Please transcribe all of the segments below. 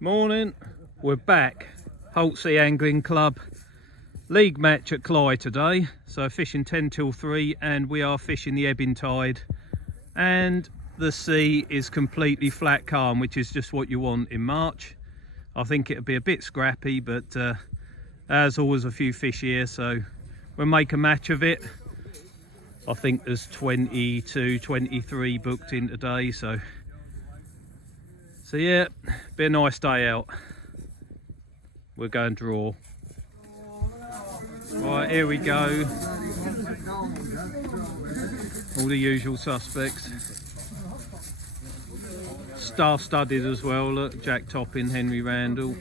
Morning, we're back. Holt Sea Angling Club league match at Cley today. So fishing 10 till 3 and we are fishing the ebbing tide. And the sea is completely flat calm, which is just what you want in March. I think it'll be a bit scrappy, but there's always a few fish here, so we'll make a match of it. I think there's 22, 23 booked in today, so yeah, be a nice day out. We'll go and draw. Right, here we go. All the usual suspects. Star-studded as well, look, Jack Topping, Henry Randall.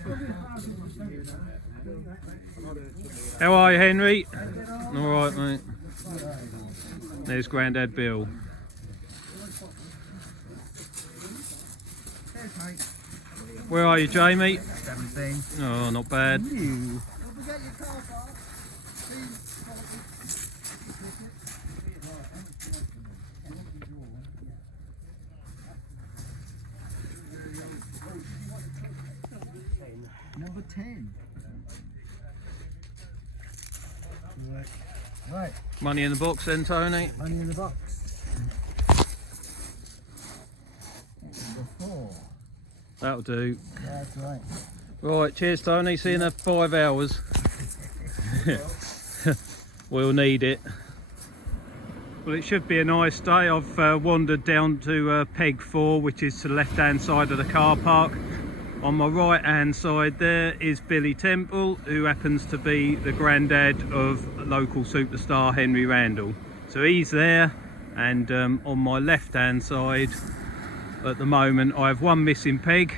How are you, Henry? All right, mate. There's Grandad Bill. Where are you, Jamie? 17. Oh, not bad. Number 10. Right. Money in the box then, Tony? Money in the box. Number 4. That'll do. That's right. Right, cheers, Tony. See you in 5 hours. We'll need it. Well, it should be a nice day. I've wandered down to Peg 4, which is to the left-hand side of the car park. On my right-hand side there is Billy Temple, who happens to be the granddad of local superstar Henry Randall. So he's there, and on my left-hand side at the moment I have one missing peg,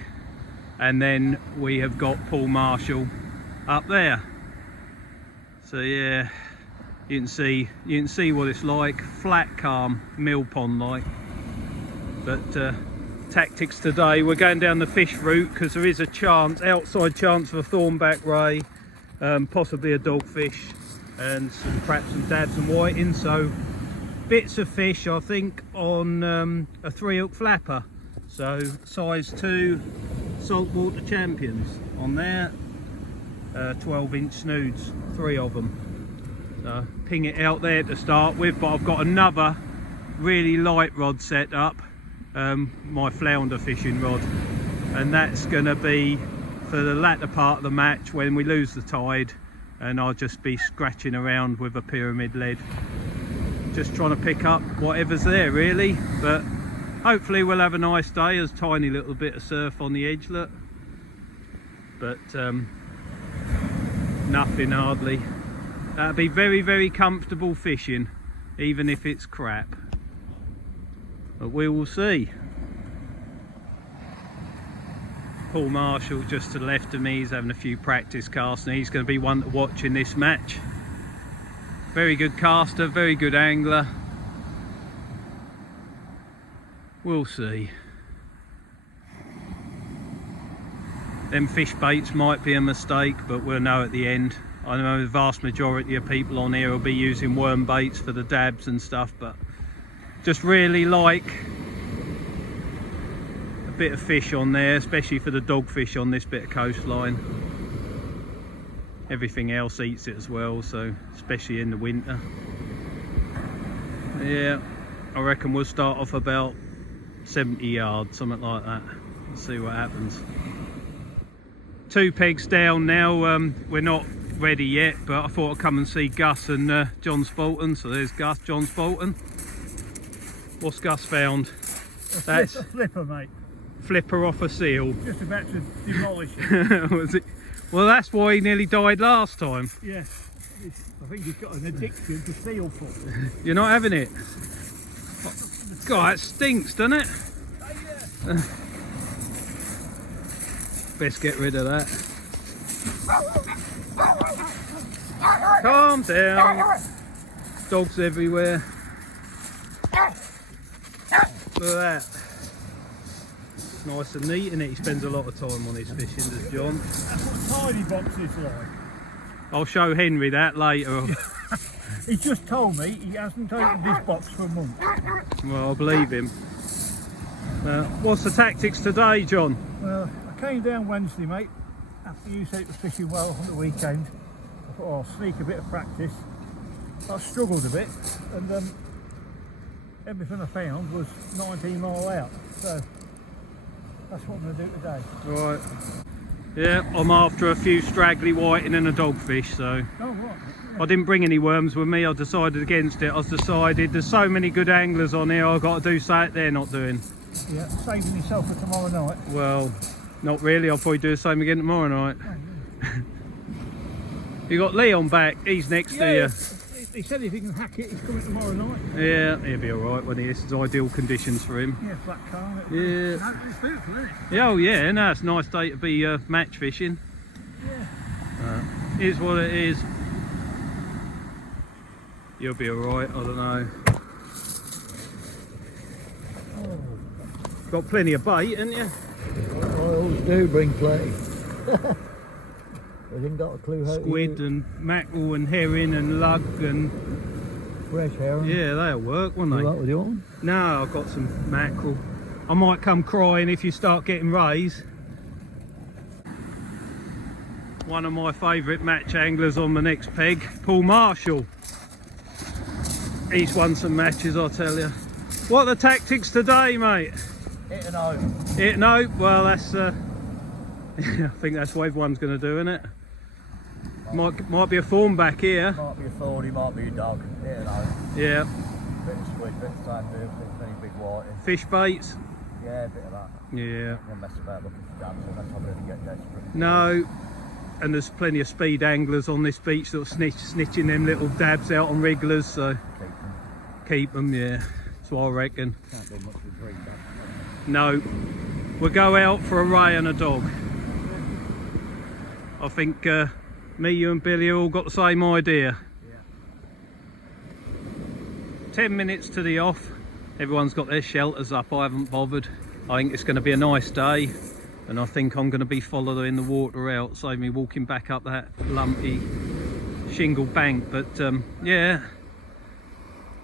and then we have got Paul Marshall up there. So yeah, you can see what it's like, flat calm, mill pond like. But tactics today, we're going down the fish route because there is a chance, outside chance of a thornback ray, possibly a dogfish, and perhaps some dabs and whiting. So bits of fish, I think, on a 3-hook flapper. So size 2 saltwater champions on there, 12-inch snoods, 3 of them. So ping it out there to start with, but I've got another really light rod set up, my flounder fishing rod, and that's going to be for the latter part of the match when we lose the tide, and I'll just be scratching around with a pyramid lead, just trying to pick up whatever's there really. But hopefully we'll have a nice day. There's a tiny little bit of surf on the edge, look, but nothing hardly. That'll be very, very comfortable fishing, even if it's crap. But we will see. Paul Marshall just to the left of me, he's having a few practice casts, and he's going to be one to watch in this match. Very good caster, very good angler. We'll see. Them fish baits might be a mistake, but we'll know at the end. I know the vast majority of people on here will be using worm baits for the dabs and stuff, but just really like a bit of fish on there, especially for the dogfish on this bit of coastline. Everything else eats it as well, so especially in the winter. Yeah, I reckon we'll start off about 70 yards, something like that. Let's see what happens. 2 pegs down now. We're not ready yet, but I thought I'd come and see Gus and John Spalton. So there's Gus, John Spalton. What's Gus found? That's a flipper, mate. Flipper off a seal. Just about to demolish it. Was it? Well, that's why he nearly died last time. Yeah, I think he's got an addiction to seal foot. You're not having it? God, it stinks, doesn't it? Best get rid of that. Calm down. Dogs everywhere. Look at that. Nice and neat, and he spends a lot of time on his fishing, does John? That's what tiny box is like. I'll show Henry that later. He just told me he hasn't opened this box for a month. Well, I believe him. What's the tactics today, John? Well, came down Wednesday, mate, after you said it was fishing well on the weekend. I thought, I'll sneak a bit of practice. I struggled a bit, and everything I found was 19 mile out. So that's what I'm going to do today. Right. Yeah, I'm after a few straggly whiting and a dogfish, so. Oh, right. Yeah. I didn't bring any worms with me. I decided against it. I decided there's so many good anglers on here, I've got to do something they're not doing. Yeah, saving yourself for tomorrow night. Well, not really. I'll probably do the same again tomorrow night. Oh, yeah. You got Leon back. He's next to you. He said if he can hack it, he's coming tomorrow night. Yeah, he'll be alright when this is ideal conditions for him. Yeah, flat calm. Yeah. It's beautiful, isn't it? Yeah, oh yeah, no, it's a nice day to be match fishing. Yeah. Is what it is. You'll be alright, I don't know. Oh. Got plenty of bait, haven't you? I always do bring Cley. I didn't got a clue how Squid to and mackerel and herring and lug and... fresh herring. Yeah, they'll work, won't they? What with you on? No, I've got some mackerel. I might come crying if you start getting rays. One of my favourite match anglers on the next peg, Paul Marshall. He's won some matches, I'll tell you. What are the tactics today, mate? Hit and out. Hit and hope? Well, that's... I think that's what everyone's going to do, isn't it? Might be a fawn back here. Might be a thorny, might be a dog. Hit and out. Yeah. Bit of squid, bit of sandberg, bit of big whiting. Fish baits? Yeah, a bit of that. Yeah. Don't mess about looking for dabs unless I really get desperate. No. And there's plenty of speed anglers on this beach that are snitching them little dabs out on wrigglers, so keep them, yeah. That's what I reckon. Can't do much with green dabs. No. We'll go out for a ray and a dog. I think me, you and Billy all got the same idea. Yeah. 10 minutes to the off. Everyone's got their shelters up. I haven't bothered. I think it's going to be a nice day, and I think I'm going to be following the water out, save me walking back up that lumpy shingle bank. But yeah,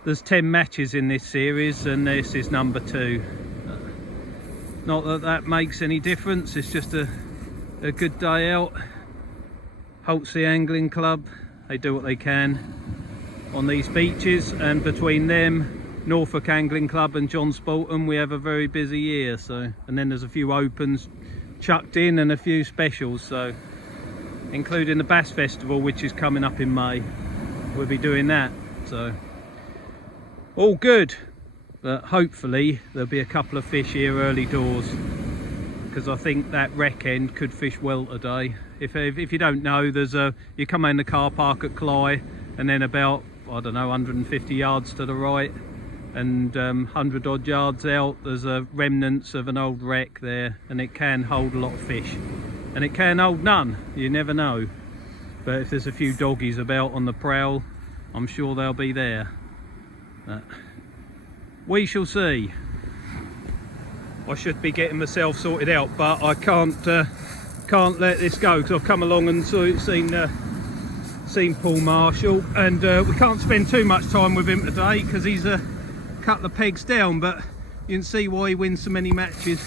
there's 10 matches in this series and this is number 2. Not that that makes any difference, it's just a good day out. Holt Angling Club, they do what they can on these beaches, and between them, Norfolk Angling Club and John Spalton, we have a very busy year. So, and then there's a few opens chucked in and a few specials, so including the Bass Festival, which is coming up in May. We'll be doing that, so all good. But hopefully there'll be a couple of fish here early doors, because I think that wreck end could fish well today. If you don't know, there's you come in the car park at Cley, and then about, I don't know, 150 yards to the right and 100 odd yards out, there's a remnants of an old wreck there, and it can hold a lot of fish, and it can hold none, you never know. But if there's a few doggies about on the prowl, I'm sure they'll be there. We shall see. I should be getting myself sorted out, but I can't let this go, because I've come along and seen Paul Marshall, and we can't spend too much time with him today because he's a couple of pegs down, but you can see why he wins so many matches.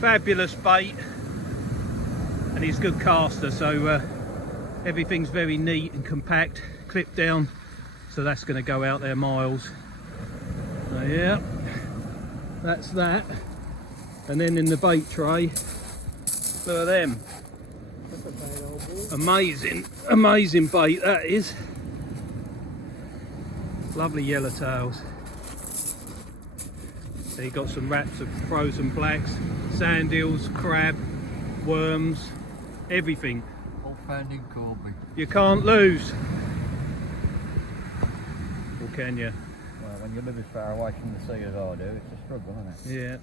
Fabulous bait, and he's a good caster, so everything's very neat and compact, clipped down, so that's going to go out there miles. So yeah, that's that. And then in the bait tray, look at them. Amazing bait that is. Lovely yellowtails. So you've got some wraps of frozen blacks, sand eels, crab, worms, everything. All found in Corby. You can't lose. Or can you? Well, when you live as far away from the sea as I do, it's a struggle, isn't it? Yeah.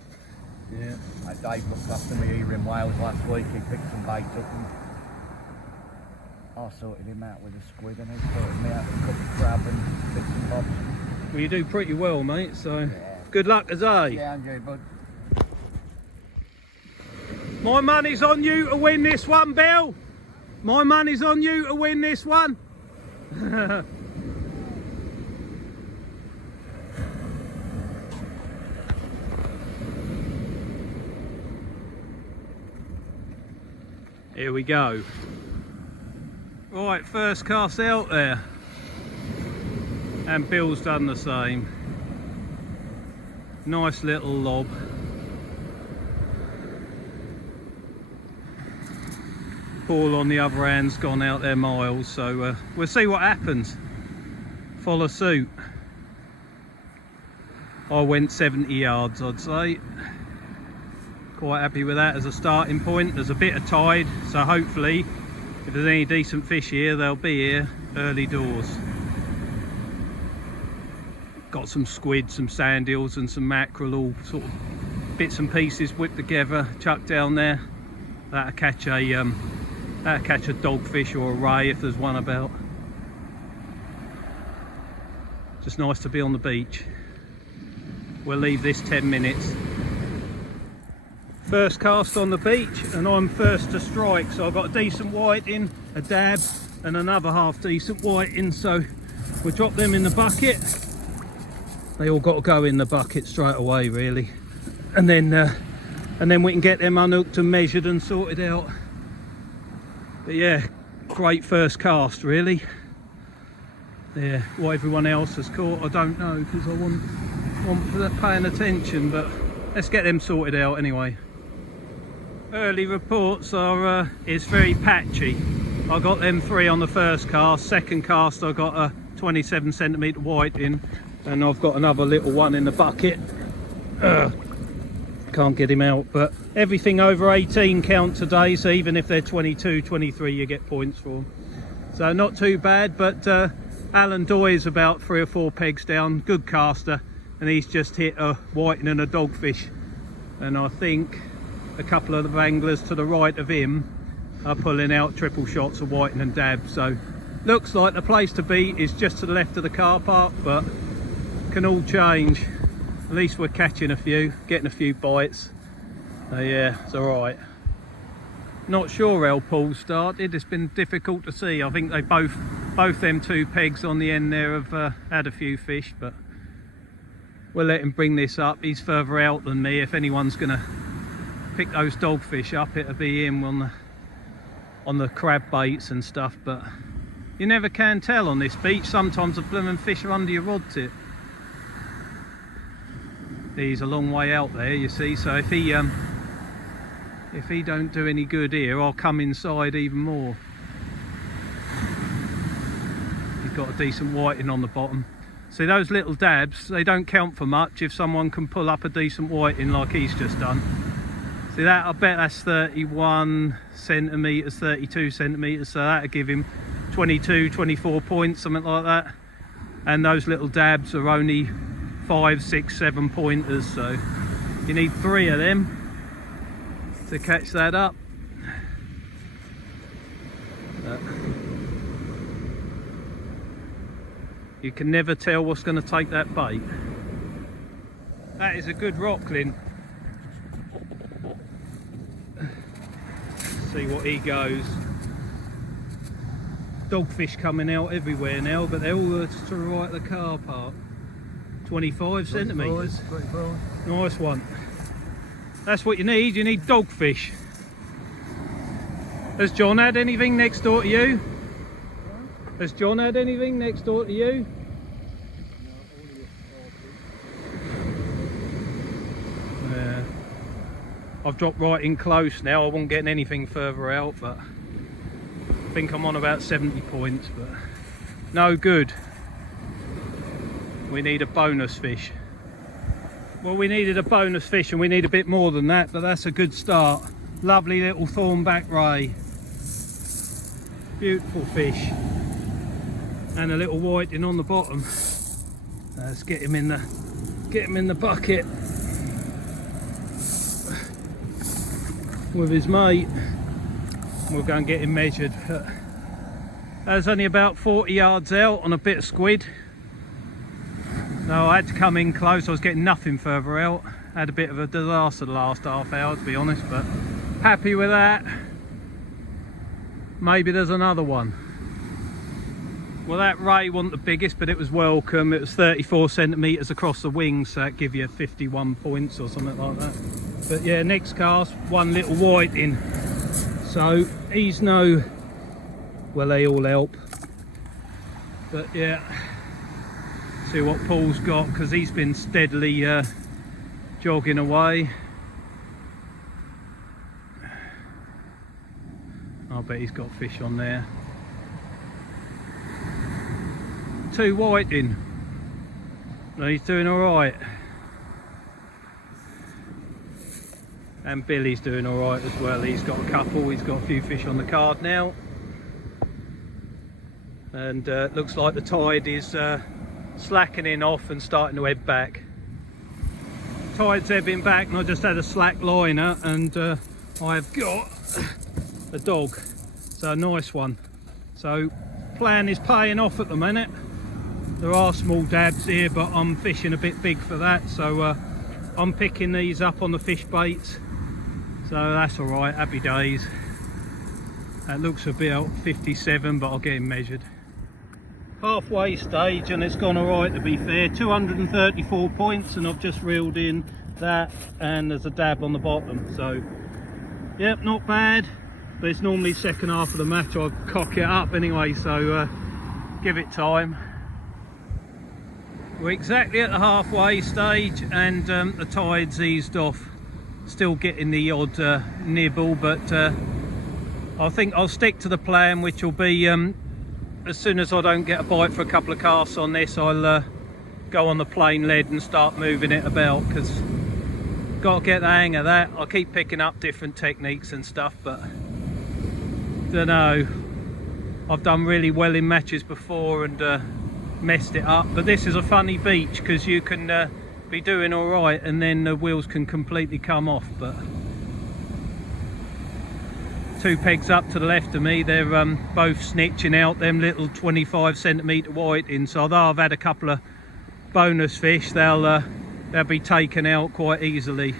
Yeah. Dave looked after me here in Wales last week. He picked some bait up and I sorted him out with a squid, and he sorted me out with a couple of crab and bits and bobs. Well, you do pretty well, mate, so Yeah. good luck today. Yeah, Andrew, bud. My money's on you to win this one, Bill. My money's on you to win this one. Here we go. Right, first cast out there. And Bill's done the same. Nice little lob. Paul on the other hand's gone out there miles, so we'll see what happens. Follow suit. I went 70 yards, I'd say. Quite happy with that as a starting point. There's a bit of tide, so hopefully if there's any decent fish here, they'll be here early doors. Got some squid, some sand eels and some mackerel, all sort of bits and pieces whipped together, chucked down there. That'll catch a dogfish or a ray if there's one about. Just nice to be on the beach. We'll leave this 10 minutes. First cast on the beach and I'm first to strike, so I've got a decent whiting, a dab and another half decent whiting, so we'll drop them in the bucket. They all got to go in the bucket straight away really, and then we can get them unhooked and measured and sorted out. But yeah, great first cast really. Yeah, what everyone else has caught I don't know, because I want paying attention, but let's get them sorted out anyway. Early reports are it's very patchy. I got them 3 on the first cast. Second cast I got a 27 centimetre whiting, and I've got another little one in the bucket. Can't get him out, but everything over 18 count today, so even if they're 22, 23 you get points for them. So not too bad, but Alan Doy is about 3 or 4 pegs down, good caster, and he's just hit a whiting and a dogfish. And I think a couple of the anglers to the right of him are pulling out triple shots of whiting and dab, so looks like the place to be is just to the left of the car park, but can all change. At least we're catching a few, getting a few bites. So yeah, it's alright. Not sure how Paul started, it's been difficult to see. I think they both them 2 pegs on the end there have had a few fish, but we'll let him bring this up. He's further out than me. If anyone's gonna pick those dogfish up, it'll be him on the crab baits and stuff, but you never can tell on this beach. Sometimes the blooming fish are under your rod tip. He's a long way out there, you see, so if he don't do any good here, I'll come inside even more. He's got a decent whiting on the bottom. See, those little dabs, they don't count for much if someone can pull up a decent whiting like he's just done. See that, I bet that's 31 centimetres, 32 centimetres, so that'll give him 22, 24 points, something like that. And those little dabs are only 5, 6, 7 pointers, so you need 3 of them to catch that up. You can never tell what's going to take that bait. That is a good rockling. See what he goes. Dogfish coming out everywhere now, but they're all to the right of the car park. 25 centimetres. 25. Nice one. That's what you need dogfish. Has John had anything next door to you? Has John had anything next door to you? Yeah. I've dropped right in close now. I wasn't getting anything further out, but I think I'm on about 70 points, but no good. We need a bonus fish. Well, we needed a bonus fish and we need a bit more than that, but that's a good start. Lovely little thornback ray. Beautiful fish. And a little whiting on the bottom. Let's get him in the bucket with his mate. We'll go and get him measured. That's only about 40 yards out on a bit of squid. No, I had to come in close. I was getting nothing further out. I had a bit of a disaster the last half hour, to be honest, but happy with that. Maybe there's another one. Well, that ray wasn't the biggest, but it was welcome. It was 34 centimetres across the wings, so that give you 51 points or something like that. But yeah, next cast, one little whiting. So he's no, well, they all help, but yeah, see what Paul's got, because he's been steadily jogging away. I bet he's got fish on there. 2 whiting. No, he's doing all right. And Billy's doing all right as well. He's got a couple. He's got a few fish on the card now. And looks like the tide is slackening off and starting to head back. Tide's ebbing back, and I just had a slack liner, and I've got a dog. So a nice one. So plan is paying off at the minute. There are small dabs here, but I'm fishing a bit big for that, so I'm picking these up on the fish baits, so that's all right. Happy days. That looks about 57, but I'll get him measured. Halfway stage, and it's gone all right, to be fair. 234 points, and I've just reeled in that, and there's a dab on the bottom, so yep, not bad. But it's normally second half of the match I cock it up anyway, so give it time. We're exactly at the halfway stage, and the tide's eased off. Still getting the odd nibble, but I think I'll stick to the plan, which will be as soon as I don't get a bite for a couple of casts on this, I'll go on the plain lead and start moving it about, because got to get the hang of that. I keep picking up different techniques and stuff, but don't know. I've done really well in matches before and messed it up, but this is a funny beach, because you can be doing all right and then the wheels can completely come off. But 2 pegs up to the left of me, they're both snitching out them little 25 centimetre whiting, so although I've had a couple of bonus fish, they'll be taken out quite easily.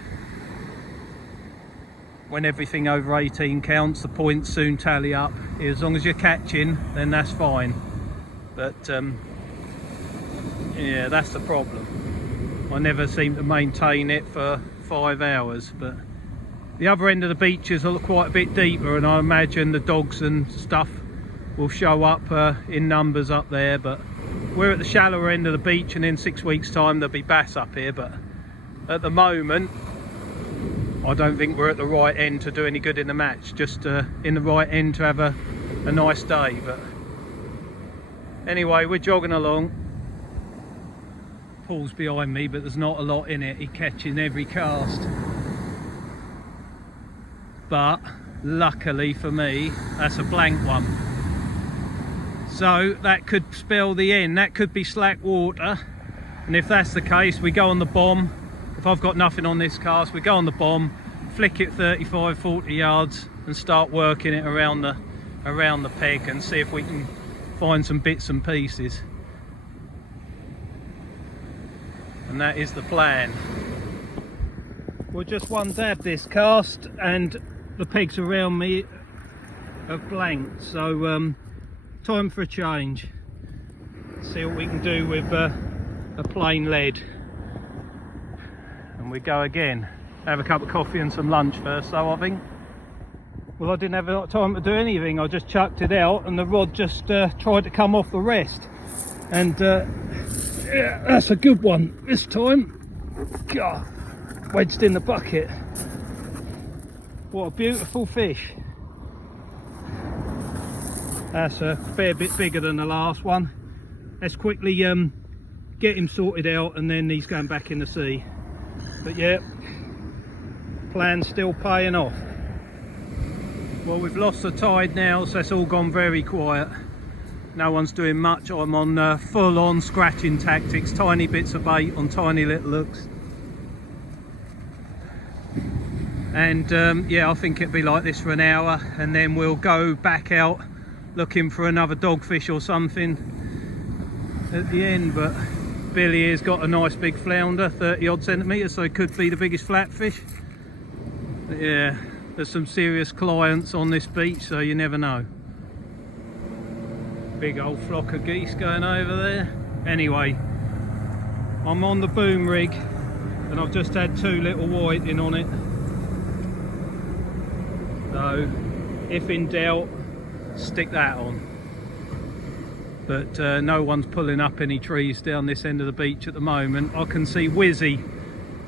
When everything over 18 counts, the points soon tally up. As long as you're catching, then that's fine. But yeah, that's the problem. I never seem to maintain it for 5 hours. But the other end of the beach is quite a bit deeper, and I imagine the dogs and stuff will show up in numbers up there. But we're at the shallower end of the beach, and in 6 weeks' time there'll be bass up here. But at the moment, I don't think we're at the right end to do any good in the match. Just in the right end to have a nice day. But anyway, we're jogging along. Paul's behind me, but there's not a lot in it. He's catching every cast. But luckily for me, that's a blank one. So that could spell the end. That could be slack water. And if that's the case, we go on the bomb. If I've got nothing on this cast, we go on the bomb, flick it 35-40 yards and start working it around the peg and see if we can find some bits and pieces. And that is the plan. Well, just one dab this cast, and the pegs around me have blanked, so time for a change. See what we can do with a plain lead. And we go again. Have a cup of coffee and some lunch first, so I think. Well, I didn't have time to do anything. I just chucked it out, and the rod just tried to come off the rest. And yeah, that's a good one this time. God, wedged in the bucket. What a beautiful fish. That's a fair bit bigger than the last one. Let's quickly get him sorted out, and then he's going back in the sea. But yeah, plan's still paying off. Well, we've lost the tide now, so it's all gone very quiet. No one's doing much. I'm on full-on scratching tactics, tiny bits of bait on tiny little hooks. And yeah, I think it'll be like this for an hour, and then we'll go back out looking for another dogfish or something at the end. But Billy has got a nice big flounder, 30 odd centimetres, so it could be the biggest flatfish. But yeah, there's some serious clients on this beach, so you never know. Big old flock of geese going over there. Anyway, I'm on the boom rig, and I've just had 2 little whiting on it. So if in doubt, stick that on. But no one's pulling up any trees down this end of the beach at the moment. I can see Wizzy,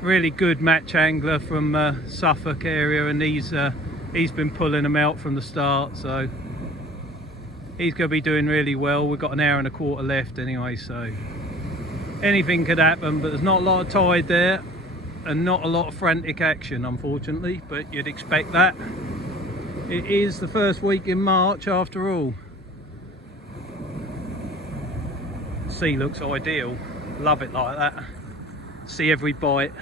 really good match angler from Suffolk area, and he's been pulling them out from the start, so he's going to be doing really well. We've got an hour and a quarter left anyway, so anything could happen, but there's not a lot of tide there and not a lot of frantic action, unfortunately, but you'd expect that. It is the first week in March after all. Sea looks ideal, love it like that. See every bite.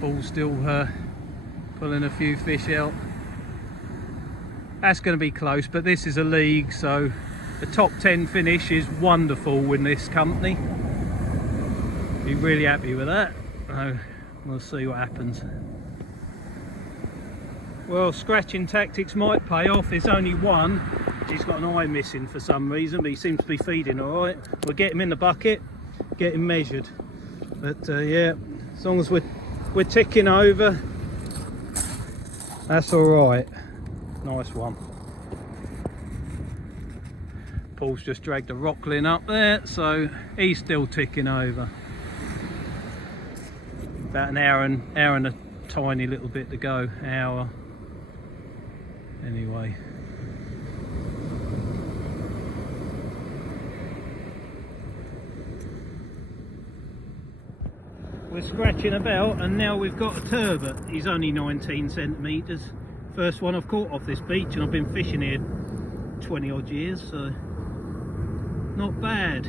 Paul's still pulling a few fish out. That's going to be close, but this is a league, so the top 10 finish is wonderful with this company. Be really happy with that. So we'll see what happens. Well, scratching tactics might pay off. There's only one. He's got an eye missing for some reason, but he seems to be feeding all right. We'll get him in the bucket, get him measured. But yeah, as long as we're ticking over, that's all right. Nice one. Paul's just dragged a rockling up there, so he's still ticking over. About an hour and a tiny little bit to go. Hour. Anyway. We're scratching about, and now we've got a turbot. He's only 19 centimetres. First one I've caught off this beach, and I've been fishing here 20 odd years, so not bad.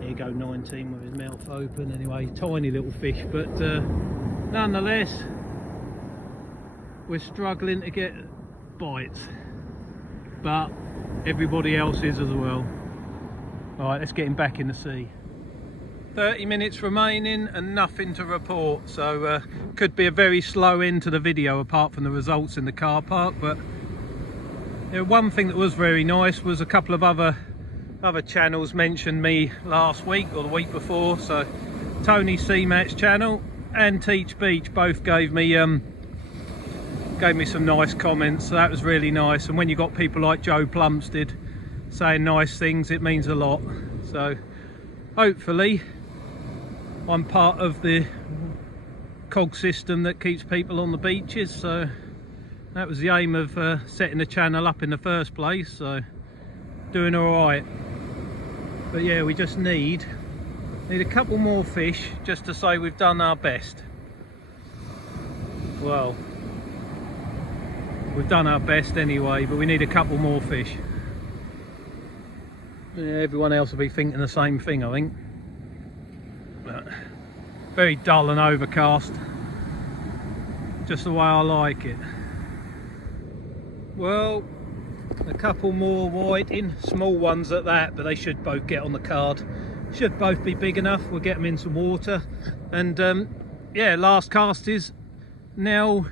Here you go, 19 with his mouth open. Anyway, tiny little fish, but nonetheless, we're struggling to get bites, but everybody else is as well. All right, let's get him back in the sea. 30 minutes remaining and nothing to report, so could be a very slow end to the video apart from the results in the car park. But one thing that was very nice was a couple of other channels mentioned me last week or the week before. So Tony C-Mat's channel and Teach Beach both gave me some nice comments, so that was really nice. And when you got people like Joe Plumstead saying nice things, it means a lot. So hopefully I'm part of the cog system that keeps people on the beaches, so that was the aim of setting the channel up in the first place, so doing all right. But yeah, we just need a couple more fish just to say we've done our best. Well, we've done our best anyway, but we need a couple more fish. Yeah, everyone else will be thinking the same thing, I think. But very dull and overcast, just the way I like it. Well, a couple more whiting, small ones at that, but they should both get on the card. Should both be big enough. We'll get them in some water, and yeah, last cast is now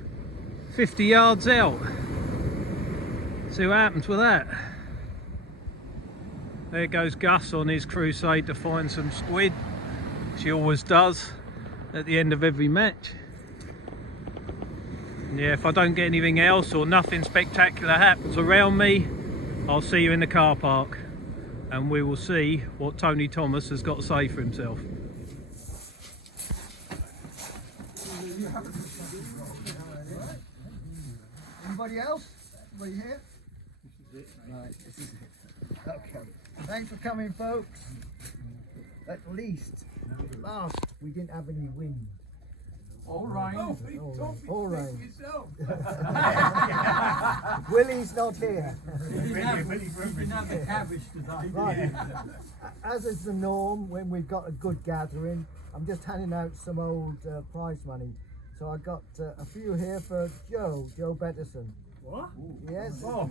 50 yards out. See what happens with that. There goes Gus on his crusade to find some squid. She always does at the end of every match. And yeah, if I don't get anything else or nothing spectacular happens around me, I'll see you in the car park and we will see what Tony Thomas has got to say for himself. Anybody else? Anybody here? This is it, mate. Right, this is it. Okay. Thanks for coming, folks. At least, last we didn't have any wind. All right. All right. Willie's not here. You didn't have the cabbage today. Right. As is the norm when we've got a good gathering, I'm just handing out some old prize money. So I got a few here for Joe Betterson. What? Yes. Oh,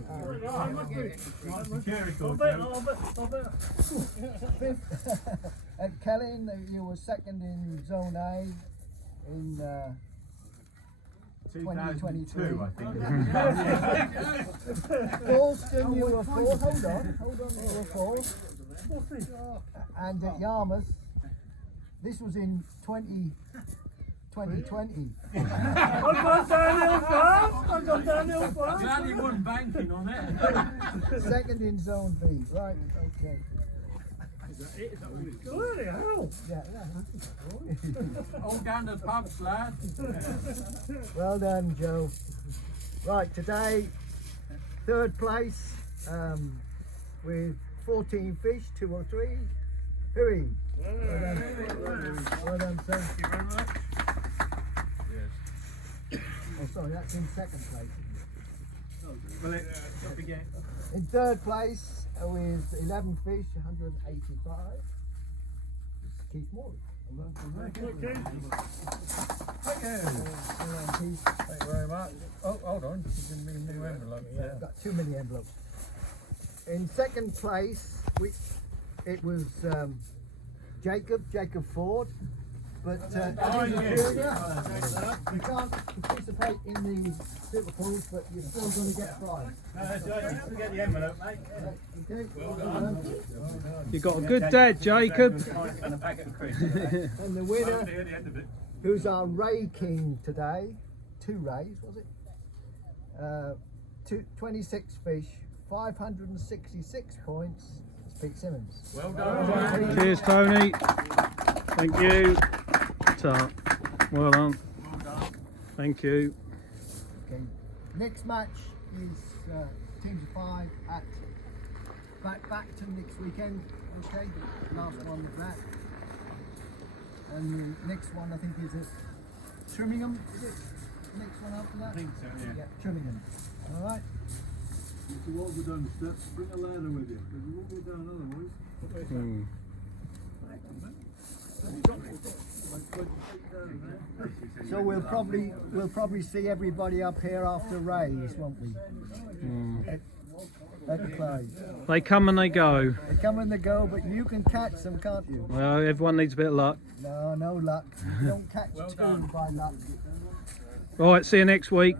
And Kelly, you were second in Zone A in 2022, I think. Boston, you were fourth. Hold on, you were fourth. And at Yarmouth, this was in 2020. I've gone downhill fast. I've gone downhill fast. Glad he wasn't banking on it. Second in zone B. Right, okay. Bloody hell. Yeah, All down the pubs, lad. well done, Joe. Right, today, third place with 14 fish, 203. Hooray! Well done. Well done, sir. Thank you very much. Oh, sorry, that's in second place. Well, don't forget. In third place with 11 fish, 185. It's Keith Morley. Well done, Thank you. Well done, Keith. Thank you very much. Oh, hold on. She's giving me a new envelope. Yeah, I've got too many envelopes. In second place, it was Jacob Ford. But as a junior, you can't participate in the super pools, but you're still going to get a prize. Don't forget the envelope, mate. Okay? Well done. You got a good dad, Jacob. And a packet of crisps. And the winner, At the end of it. who's our Ray King today, 2 rays, was it? 26 fish, 566 points. It's Pete Simmons. Well done. Cheers, Tony. Thank you. Ta. Well done. Thank you. Okay. Next match is teams of 5 at Backton next weekend. Okay, last one of that. And the next one I think is at Trimmingham. Is it? Next one after that? I think so, yeah. Yeah, Trimmingham. All right. If you want to go down the steps, bring a ladder with you, because you won't go down otherwise. Hmm. So we'll probably see everybody up here after Ray's, won't we? At Cley. They come and they go. They come and they go, but you can catch them, can't you? Well, everyone needs a bit of luck. No, no luck. You don't catch two by luck. Right, see you next week.